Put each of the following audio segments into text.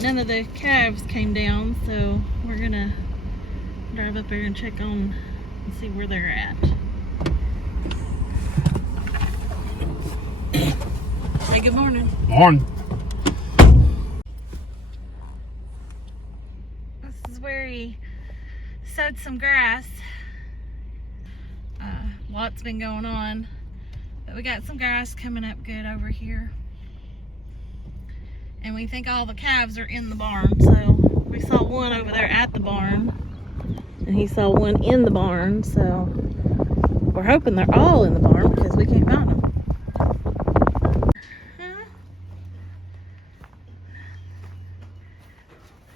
but none of the calves came down, so we're gonna drive up there and check on and see where they're at. Hey, good morning. Morning. This is where he sowed some grass. Lots been going on, but we got some grass coming up good over here. And we think all the calves are in the barn, so we saw one over there at the barn, and he saw one in the barn, so we're hoping they're all in the barn because we can't find them.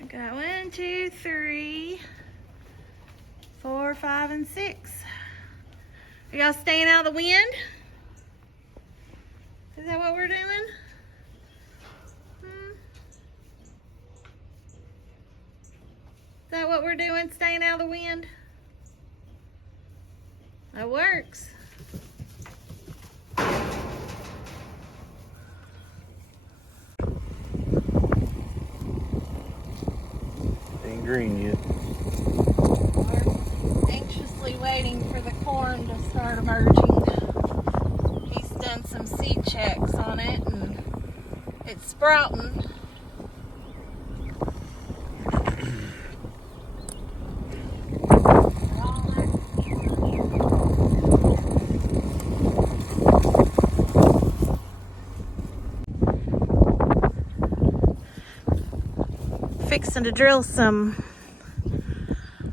I got 1, 2, 3, 4, 5, and 6. Are y'all staying out of the wind? Is that what we're doing? Is that what we're doing, staying out of the wind? That works. Ain't green yet. We're anxiously waiting for the corn to start emerging. He's done some seed checks on it and it's sprouting. Fixing to drill the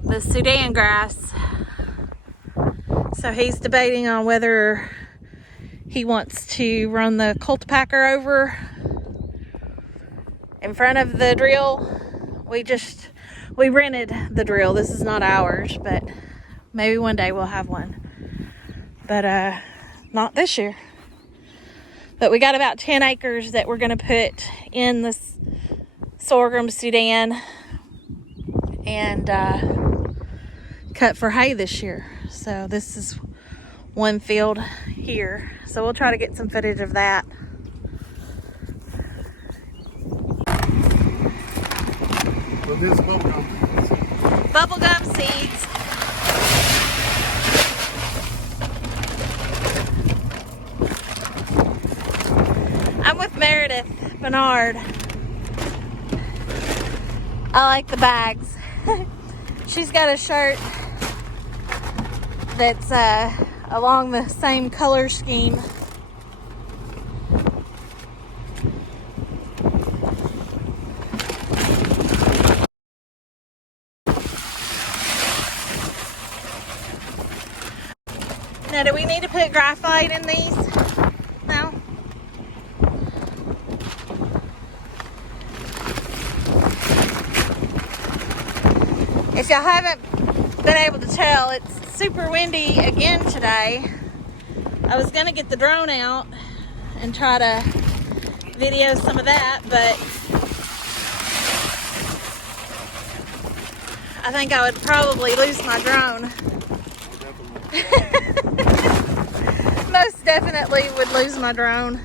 sudangrass. So he's debating on whether he wants to run the cultipacker over in front of the drill. We rented the drill. This is not ours, but maybe one day we'll have one. But not this year. But we got about 10 acres that we're gonna put in this sorghum Sudan and cut for hay this year. So this is one field here. So we'll try to get some footage of that. What is bubblegum? Bubblegum seeds. I'm with Meredith Bernard. I like the bags. She's got a shirt that's along the same color scheme. Now, do we need to put graphite in these? No? If y'all haven't been able to tell, it's super windy again today. I was gonna get the drone out and try to video some of that, but I think I would probably lose my drone. Most definitely would lose my drone.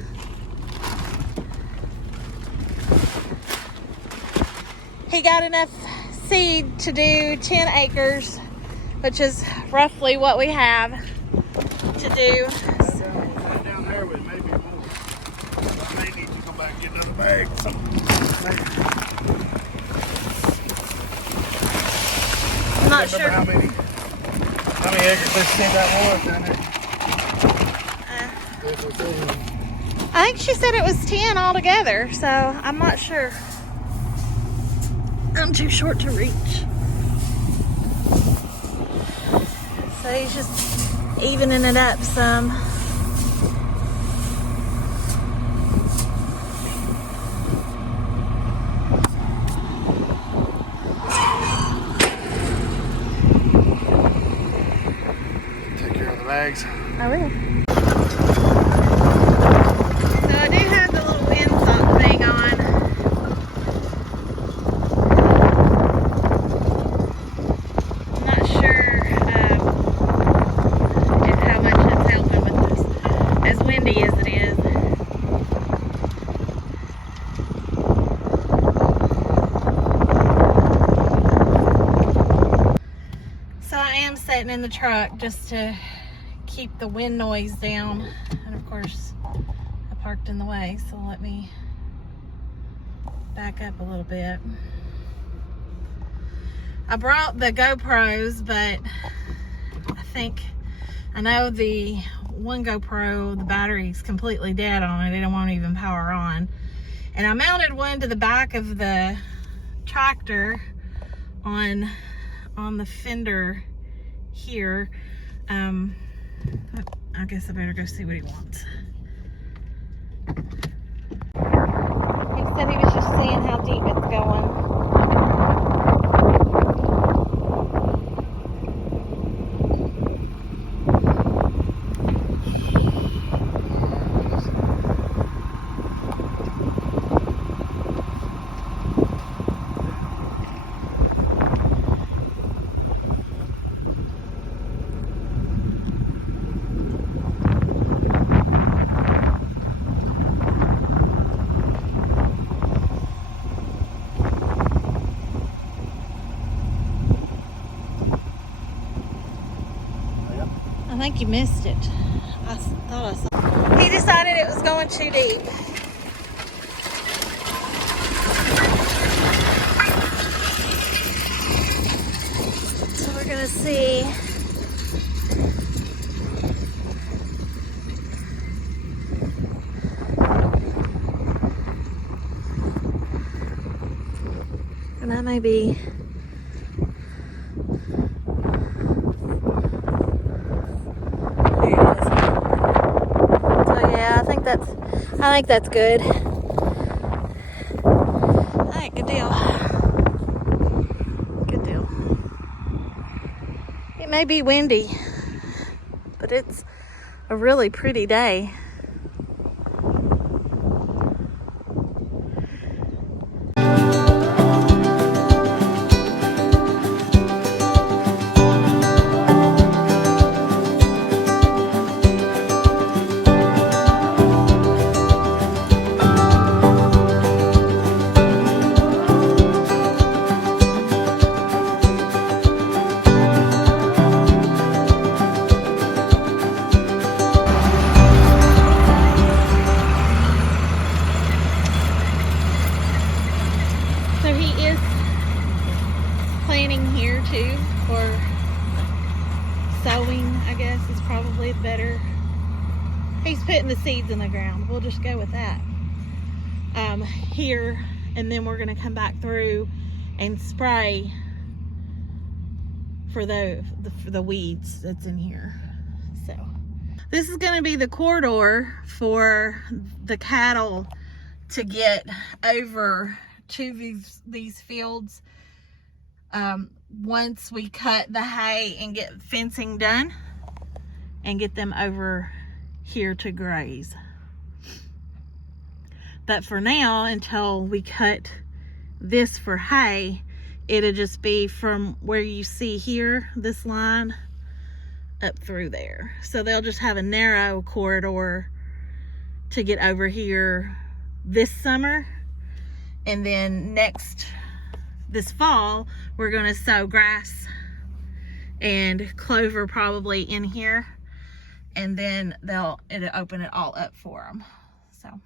He got enough seed to do 10 acres, which is roughly what we have to do. Down there with maybe more. I may need to come back and get another bag. I'm not sure. How many acres they said that was down there? I think she said it was 10 altogether, so I'm not sure. I'm too short to reach. So he's just evening it up some. Take care of the bags. I will. So I do have the little windsock thing on. I'm not sure if how much it's helping with this, as windy as it is. in the truck just to keep the wind noise down. And of course, I parked in the way, so let me back up a little bit. I brought the GoPros, but I know the one GoPro, the battery's completely dead on it. It won't even power on. And I mounted one to the back of the tractor on the fender here. I guess I better go see what he wants. He said he was just seeing how deep it's going. I think you missed it. I thought I saw. He decided it was going too deep. So we're gonna see. And that may be. I think that's good. All right, good deal. Good deal. It may be windy, but it's a really pretty day. So he is planting here too for sowing, I guess is probably better. He's putting the seeds in the ground. We'll just go with that. Here, and then we're gonna come back through and spray for the weeds that's in here. So this is gonna be the corridor for the cattle to get over to these fields once we cut the hay and get fencing done and get them over here to graze. But for now, until we cut this for hay, it'll just be from where you see here, this line, up through there. So they'll just have a narrow corridor to get over here this summer. And then this fall, we're gonna sow grass and clover probably in here. And then it'll open it all up for them. So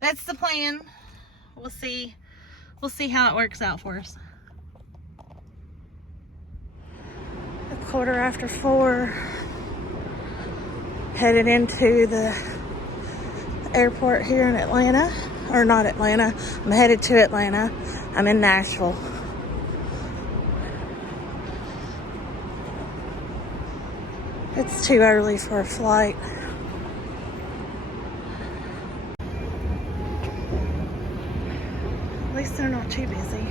that's the plan. We'll see how it works out for us. 4:15, headed into the airport here in Atlanta, or not Atlanta. I'm headed to Atlanta. I'm in Nashville. It's too early for a flight. At least they're not too busy.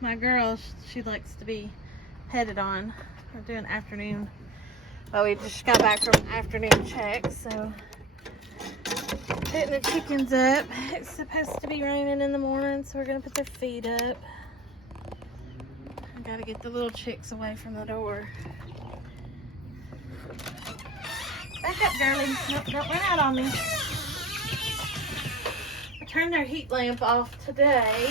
My girl, she likes to be headed on. We're doing afternoon. Well, we just got back from afternoon check, so Putting the chickens up. It's supposed to be raining in the morning, so we're gonna put their feet up. I gotta get the little chicks away from the door. Back up, girlie. Nope, don't run out on me. I turned their heat lamp off today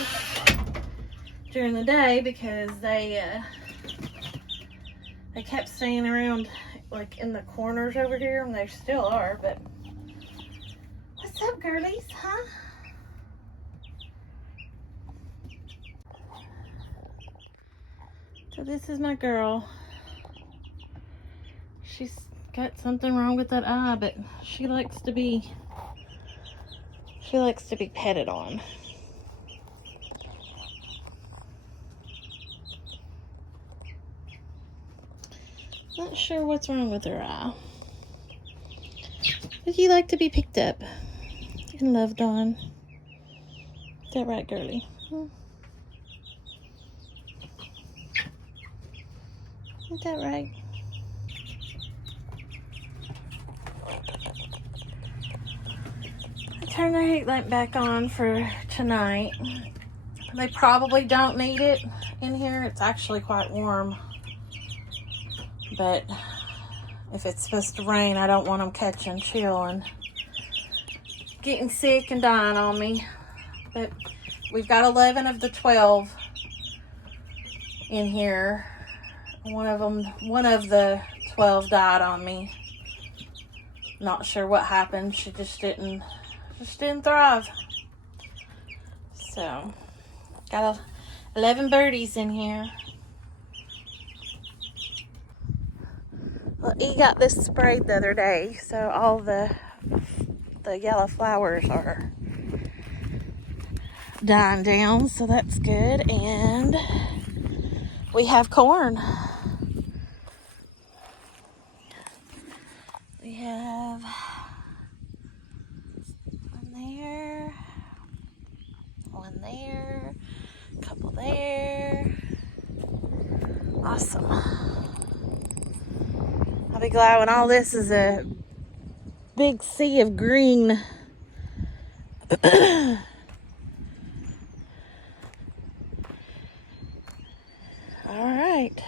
during the day because they kept staying around like in the corners over here, and they still are, but what's up, girlies, huh? So this is my girl. She's got something wrong with that eye, but she likes to be petted on. Not sure what's wrong with her eye. But you like to be picked up and loved on. Is that right, girlie? Is that right? I turned the heat lamp back on for tonight. They probably don't need it in here. It's actually quite warm. But if it's supposed to rain, I don't want them catching chill and getting sick and dying on me. But we've got 11 of the 12 in here. One of the 12 died on me. Not sure what happened. She just didn't thrive. So got 11 birdies in here. Well, E got this sprayed the other day, so all the yellow flowers are dying down, so that's good. And we have corn. We have one there, a couple there. Awesome. I'll be glad when all this is a big sea of green. All right.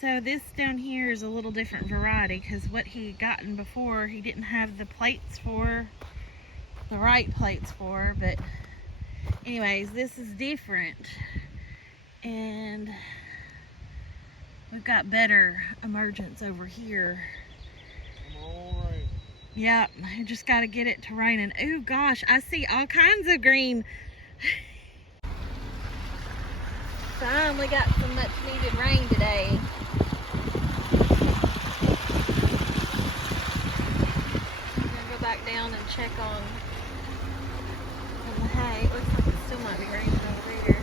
So this down here is a little different variety because what he had gotten before, he didn't have the right plates for, but anyways, this is different. And we've got better emergence over here. All right. Yep, I just got to get it to raining. Oh gosh, I see all kinds of green. Finally got some much needed rain today. I'm gonna go back down and check on the hay. It looks like it still might be raining over here.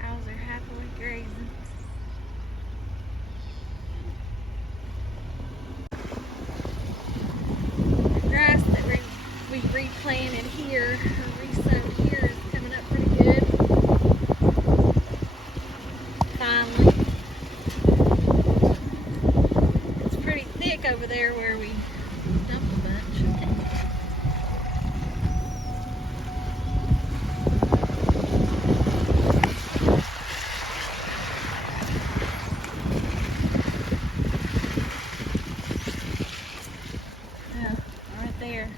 Cows are happily grazing. Grass that we replanted here, or re-sowed here, is coming up pretty good. Finally. It's pretty thick over there where we dumped a bunch. Yeah, right there.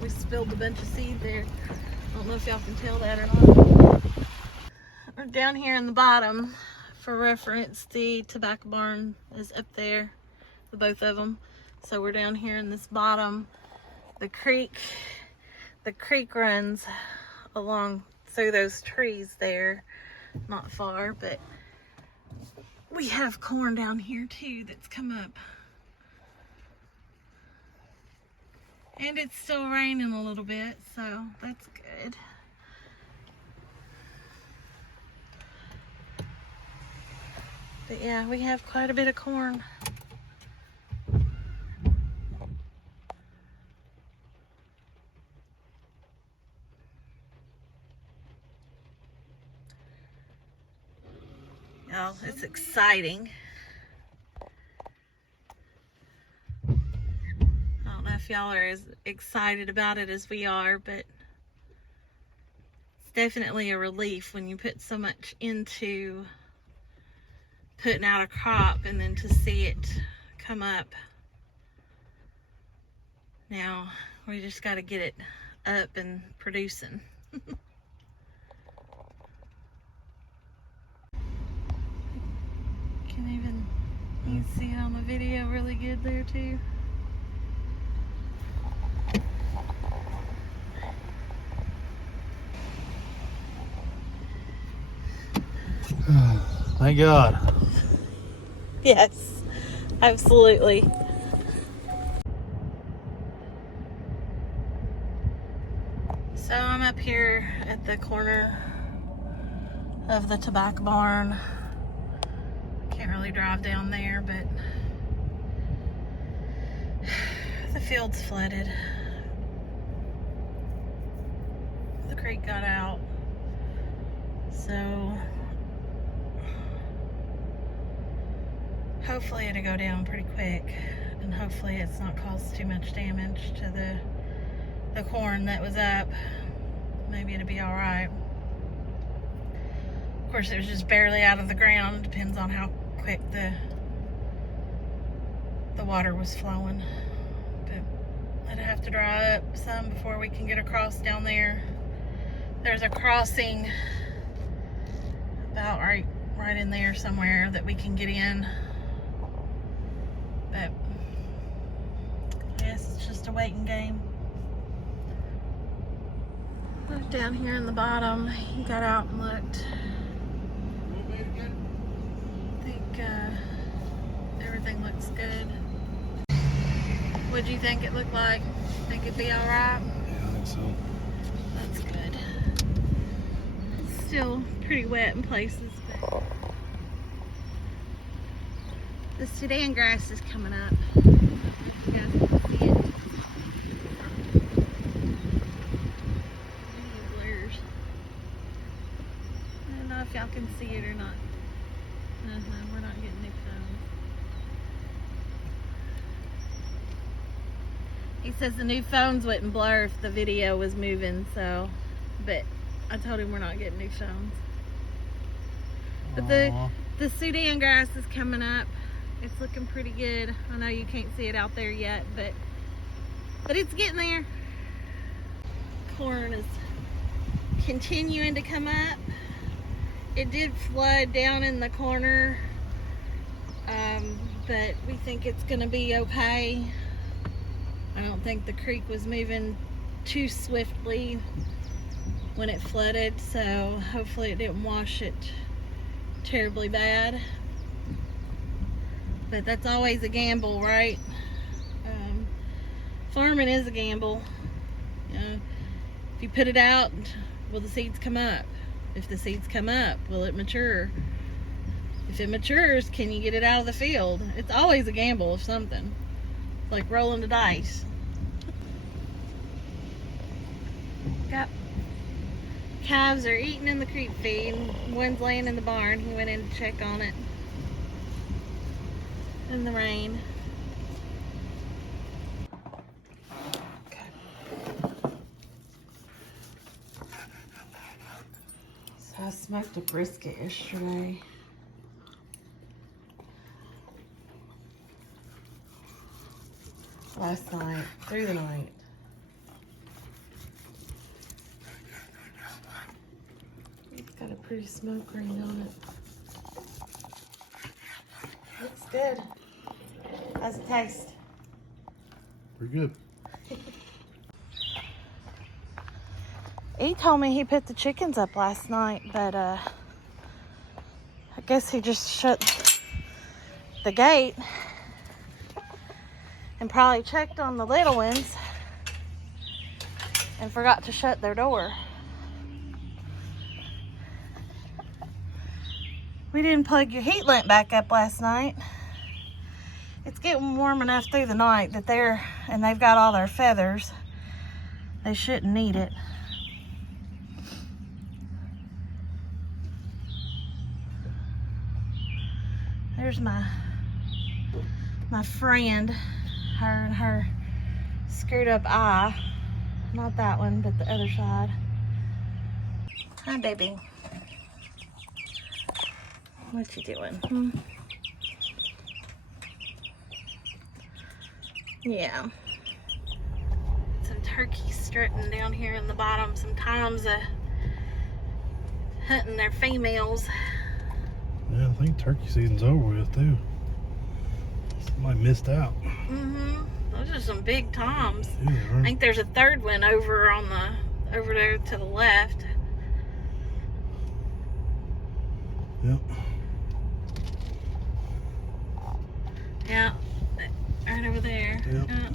We spilled a bunch of seed there. I don't know if y'all can tell that or not. We're down here in the bottom. For reference, the tobacco barn is up there, the both of them. So we're down here in this bottom. The creek runs along through those trees there, not far, but we have corn down here too that's come up. And it's still raining a little bit, so that's good. But yeah, we have quite a bit of corn. Y'all, it's exciting. I don't know if y'all are as excited about it as we are, but it's definitely a relief when you put so much into putting out a crop and then to see it come up. Now we just got to get it up and producing. You can see it on the video really good there too. Thank God. Yes, absolutely. So I'm up here at the corner of the tobacco barn. Can't really drive down there, but the field's flooded. The creek got out. So hopefully it'll go down pretty quick, and hopefully it's not caused too much damage to the corn that was up. Maybe it'll be all right. Of course, it was just barely out of the ground. Depends on how quick the water was flowing. But it'll have to dry up some before we can get across down there. There's a crossing about right in there somewhere that we can get in. But I guess it's just a waiting game. Look down here in the bottom. He got out and looked. I think everything looks good. What do you think it looked like? Think it'd be all right? Yeah, I think so. That's good. It's still pretty wet in places, but the sudangrass is coming up. I don't know if you guys can see it. Video blurs. I don't know if y'all can see it or not. We're not getting new phones. He says the new phones wouldn't blur if the video was moving, so, but I told him we're not getting new phones. But the sudangrass is coming up. It's looking pretty good. I know you can't see it out there yet, but it's getting there. Corn is continuing to come up. It did flood down in the corner, but we think it's gonna be okay. I don't think the creek was moving too swiftly when it flooded, so hopefully it didn't wash it terribly bad. But that's always a gamble, right? Farming is a gamble. You know, if you put it out, will the seeds come up? If the seeds come up, will it mature? If it matures, can you get it out of the field? It's always a gamble of something. It's like rolling the dice. Got calves are eating in the creek feed. One's laying in the barn. He went in to check on it in the rain. So I smoked a brisket yesterday. Last night, through the night. It's got a pretty smoke ring on it. Looks good. How's it taste? Pretty good. He told me he put the chickens up last night, but I guess he just shut the gate and probably checked on the little ones and forgot to shut their door. We didn't plug your heat lamp back up last night. It's getting warm enough through the night that they've got all their feathers. They shouldn't need it. There's my friend, her and her screwed up eye. Not that one, but the other side. Hi, baby. What you doing? Yeah. Some turkeys strutting down here in the bottom. Sometimes hunting their females. Yeah, I think turkey season's over with too. Somebody missed out. Those are some big toms. Yeah, I think there's a third one over there to the left. Yep. Yeah, right over there. Yep. Yeah.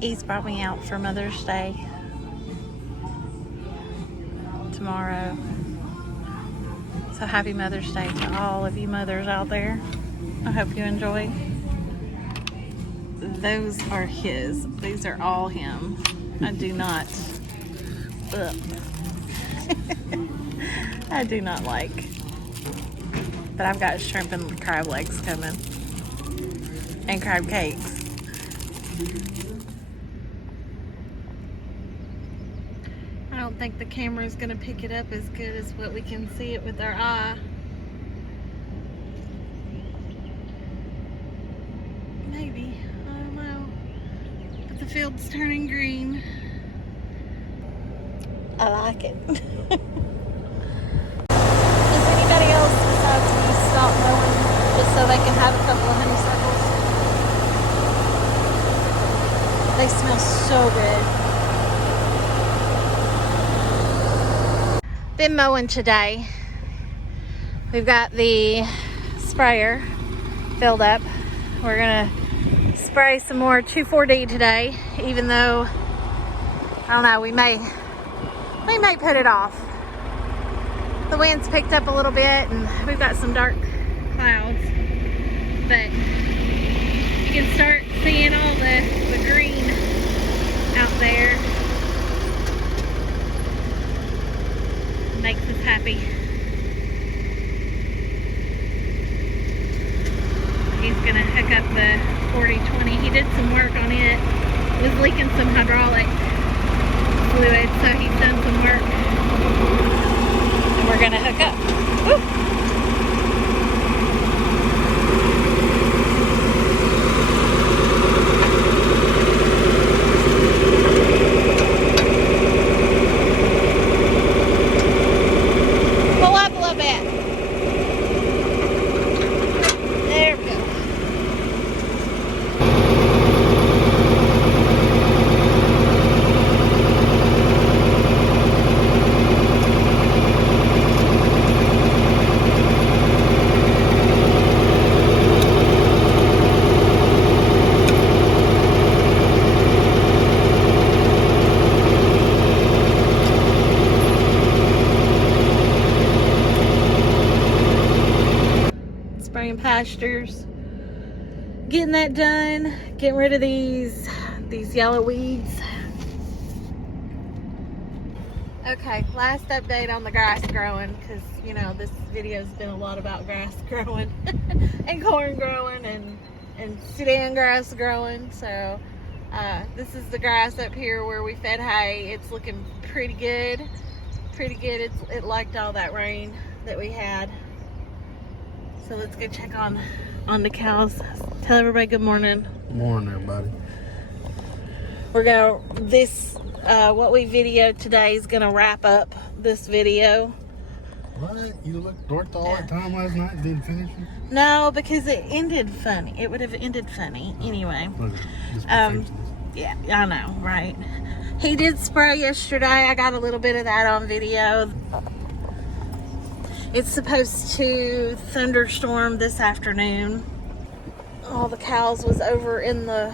He's brought me out for Mother's Day tomorrow. So happy Mother's Day to all of you mothers out there. I hope you enjoy. Those are his. These are all him. I do not. I do not like. But I've got shrimp and crab legs coming. And crab cakes. I don't think the camera is going to pick it up as good as what we can see it with our eye. Maybe. I don't know. But the field's turning green. I like it. Does anybody else besides me stop mowing just so they can have a couple of honeysuckles? They smell so good. Been mowing today. We've got the sprayer filled up. We're gonna spray some more 2,4-D today, even though I don't know, we may put it off. The wind's picked up a little bit and we've got some dark clouds, but you can start seeing all the green out there. Makes us happy. He's gonna hook up the 4020. He did some work on it. It was leaking some hydraulic fluid, so he's done some work. And we're gonna hook up. Woo! Pull up a little bit. There we go. Spraying pastures, getting that done, getting rid of these yellow weeds. Okay, last update on the grass growing, because you know this video's been a lot about grass growing and corn growing and Sudan grass growing. So this is the grass up here where we fed hay. It's looking pretty good. It liked all that rain that we had. So let's go check on the cows. Tell everybody good morning. Good morning, everybody. We're what we videoed today is gonna wrap up this video. What? You worked all that time last night and didn't finish it? No, because it ended funny. It would have ended funny anyway. Yeah, I know, right? He did spray yesterday. I got a little bit of that on video. It's supposed to thunderstorm this afternoon. All the cows was over in the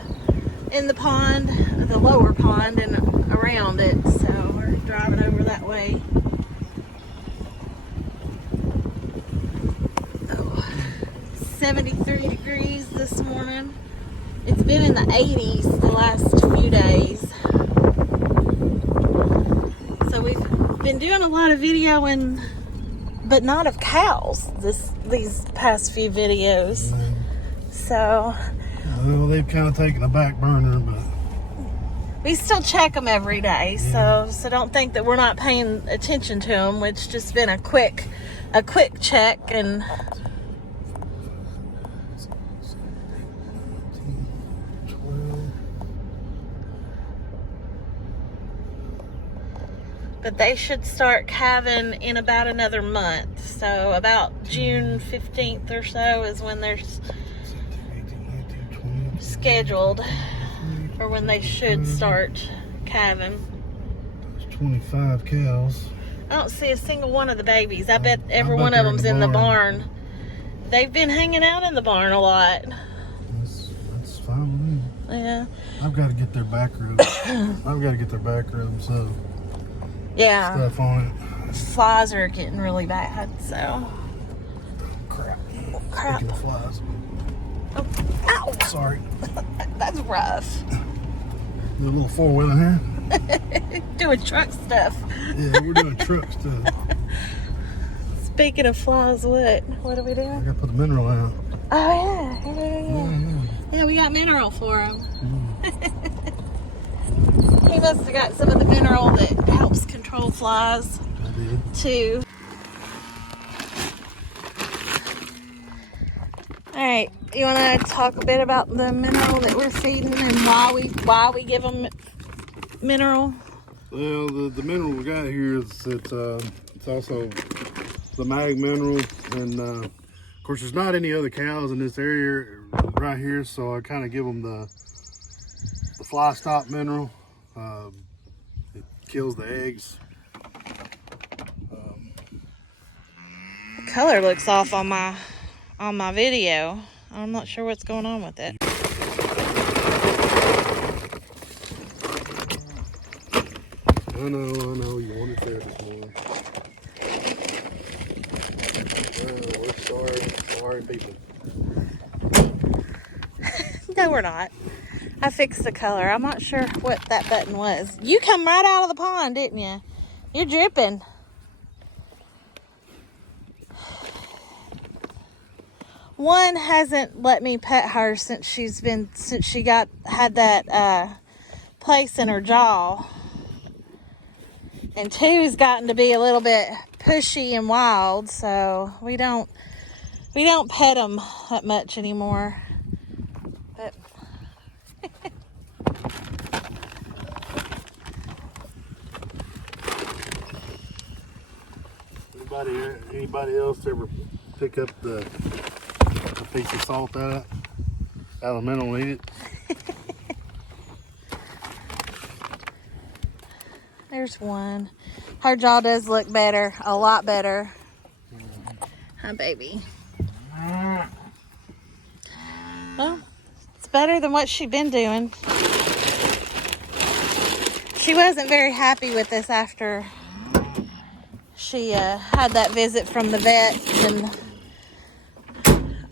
pond, the lower pond, and around it. So we're driving over that way. Oh, 73 degrees this morning. It's been in the 80s the last few days. So we've been doing a lot of videoing, but not of cows these past few videos. So well, they've kind of taken a back burner, but we still check them every day. So don't think that we're not paying attention to them. It's just been a quick check. And but they should start calving in about another month. So about June 15th or so is when they're scheduled for when they should start calving. There's 25 cows. I don't see a single one of the babies. I bet every one of them's in the barn. They've been hanging out in the barn a lot. That's fine with me. Yeah. I've got to get their back ribs. So Yeah. stuff on it. Flies are getting really bad, so. Crap. Crap. Speaking of flies. Oh, ow! Sorry. That's rough. The little four-wheeler here. Doing truck stuff. Yeah, we're doing truck stuff. Speaking of flies, what are we I doing? gotta put the mineral out. Oh, yeah. Yeah, we got mineral for him. He must have got some of the mineral that helps control flies, I did. too. Alright, you want to talk a bit about the mineral that we're feeding and why we give them mineral? Well, the mineral we got here is it's also the mag mineral, and of course there's not any other cows in this area right here, so I kind of give them the fly stop mineral. It kills the eggs. The color looks off on my video. I'm not sure what's going on with it. I know, you wanted there this morning. Oh, we're sorry people. No, we're not. I fixed the color. I'm not sure what that button was. You come right out of the pond, didn't you? You're dripping. One hasn't let me pet her since she had that place in her jaw. And two's gotten to be a little bit pushy and wild, so we don't pet them that much anymore. But Anybody else ever pick up a piece of salt out of mineral and eat it? there's one. Her jaw does look better, a lot better. Hi, baby. Well, it's better than what she'd been doing. She wasn't very happy with us after she had that visit from the vet, and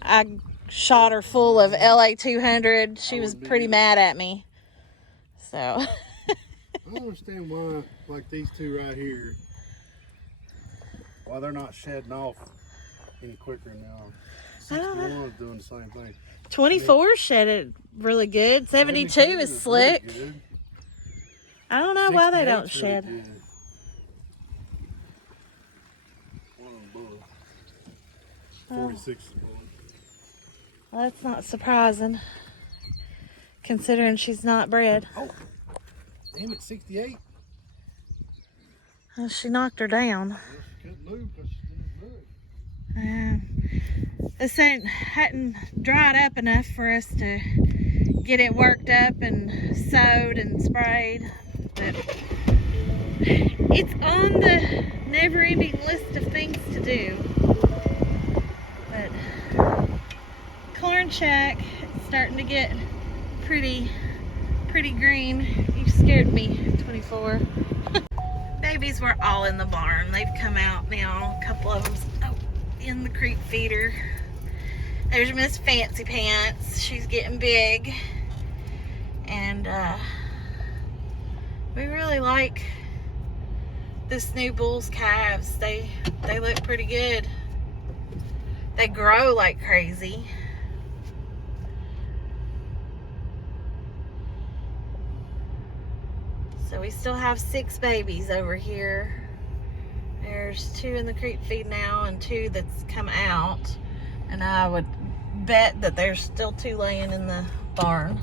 I shot her full of LA 200. She was pretty mad at me. So I don't understand why, like these two right here, why they're not shedding off any quicker now. 61 is doing the same thing. 24 shedded really good. 72 is slick. Really good. I don't know why they don't 68's shed. really good. One of them bull. 46 is bull. Well, that's not surprising, considering she's not bred. Oh, damn it, 68. Well, she knocked her down. Well, she couldn't move because she didn't move. This hadn't dried up enough for us to get it worked up and sowed and sprayed. But it's on the never-ending list of things to do. But corn check, it's starting to get pretty green. You scared me, 24. babies were all in the barn. They've come out now. A couple of them in the creek feeder. There's Miss Fancy Pants. She's getting big. And we really like this new bull's calves. They look pretty good. They grow like crazy. So we still have 6 babies over here. There's 2 in the creek feed now and 2 that's come out. And I would bet that there's still 2 laying in the barn.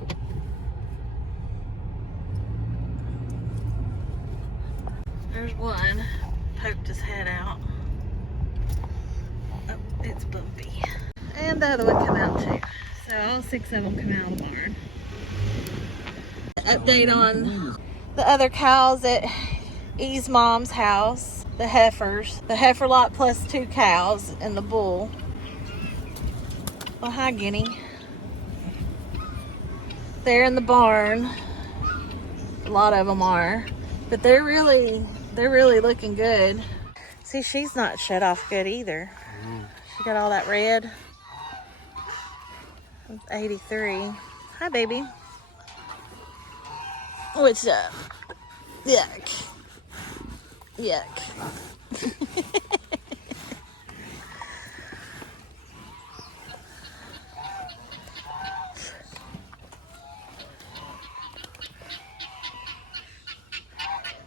There's one, poked his head out. Oh, it's bumpy. And the other one come out too. So all 6 of them come out of the barn. Update on the other cows at E's mom's house, the heifers. The heifer lot plus 2 cows and the bull. Well, hi, Guinea. They're in the barn. A lot of them are, but they're really looking good. See, she's not shut off good either. She got all that red. It's 83. Hi, baby. What's up? Yuck. Yuck.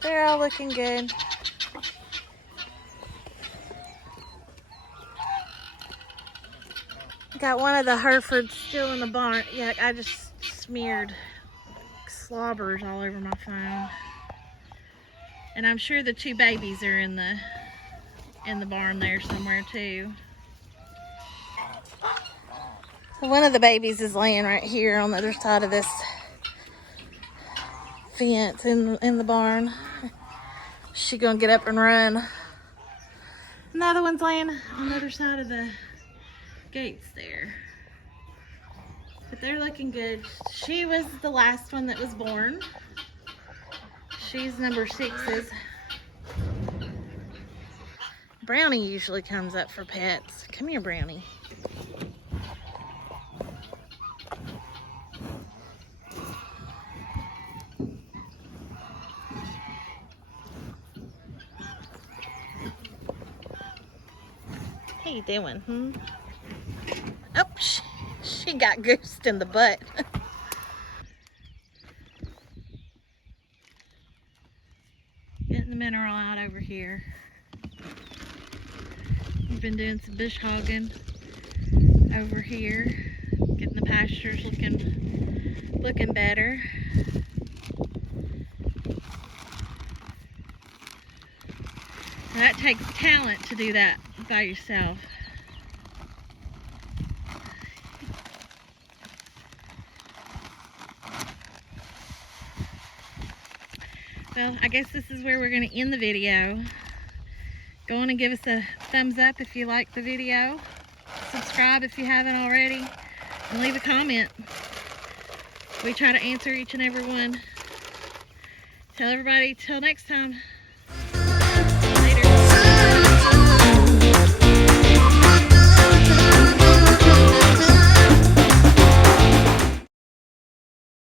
They're all looking good. Got one of the Herefords still in the barn. Yeah, I just smeared slobbers all over my phone. And I'm sure the 2 babies are in the barn there somewhere too. So one of the babies is laying right here on the other side of this fence in the barn. She gonna get up and run. Another one's laying on the other side of the gates there. But they're looking good. She was the last one that was born. She's number 6's. Brownie usually comes up for pets. Come here, Brownie. How you doing, Oh, she got goosed in the butt. Getting the mineral out over here. We've been doing some bush hogging over here. Getting the pastures looking better. And that takes talent to do that by yourself. Well, I guess this is where we're going to end the video. Go on and give us a thumbs up if you like the video. Subscribe if you haven't already. And leave a comment. We try to answer each and every one. Tell everybody, till next time.